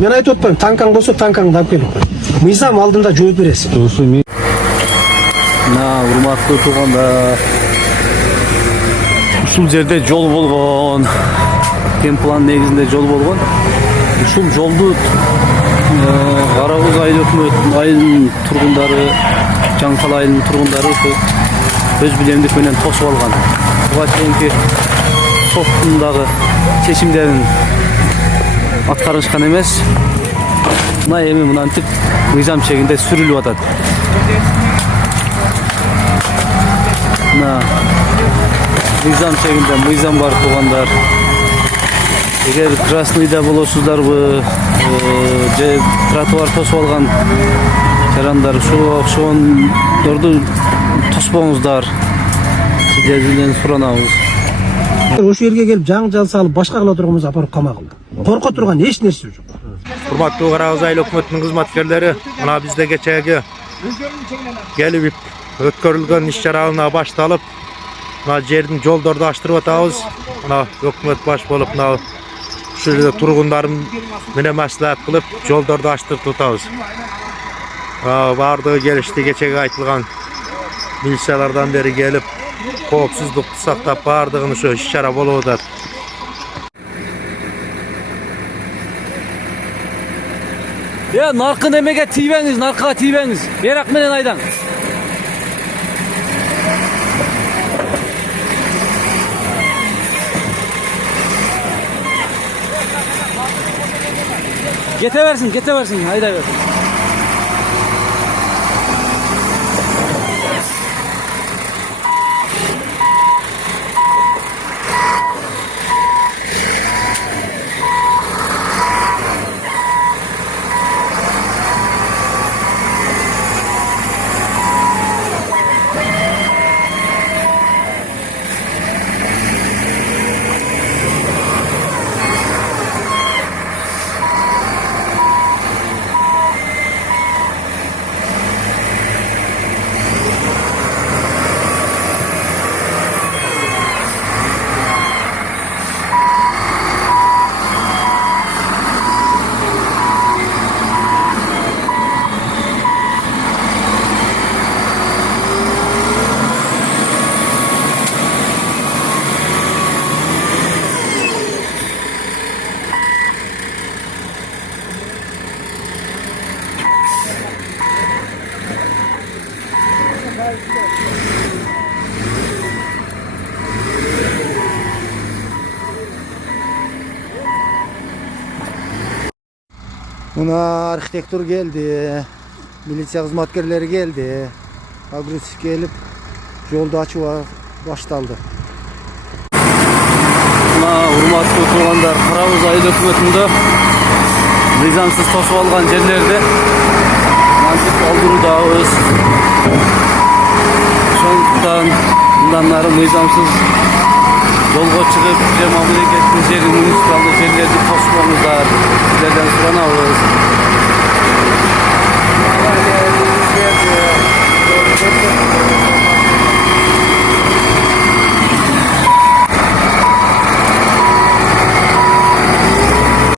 Men айтып атпаймын, танкаң болсо танкаңды алып келип кой. Мыйзам алдында жооп бересиң. Урматтуу туугандар, ушул жерде жол болгон. Кен план негизинде жол болгон. Ушул жолду Кара Кыз айылынын тургундары, Жаңсал айылынын тургундары өз билемдик менен тосуп алган. Буга чейинки соттун дагы чечимдерин аткарышкан эмес. Мына эми мынантип мыйзам чегинде сүрүлүп атат. Мына мыйзам чегинде мыйзам бар туугандар. Эгер красныйда болосуздарбы, же тротуар тосуп алган жарандар ушуга окшогондорду тоспоңуздар. Сиздерден суранабыз. Ошол жерге келип жаңжал салып башка кыла турганбыз апарып камагыла. Корко турган эч нерсе жок. Урматтуу Кара Кыз айыл өкмөтүнүн кызматкерлери, мына бизде кечеги келип өткөрүлгөн иш-чараны башталып, мына жердин жолдорду аштырып атабыз. Мына өкмөт баш болуп, мына ушул жерде тургундар менен маслихат кылып, жолдорду аштырып атабыз. Бардыгы келишти, кечеги айтылган милициялардан бери келип, коопсуздукту сактап, бардыгын ошо иш-чара болуп атат. Наркын эмеге тийбеңиз, наркыга тийбеңиз. Берак менен айдаң. Kete versin, hayda versin. Muna arxitektor geldi, militsiya kızmatkерleri geldi, agresif gelip yolda açığa baştaldı. Урматтуу туугандар, Кара Кыз айыл өкмөтүндө мыйзамсыз тосуп алган жерлерди мантип олдуруудабыз. Ошондуктан мындан ары мыйзамсыз жолго чыгып, же мамлекеттин жери, муниципалдык жерлерди тоспоңуздар. Сиздерден суранабыз.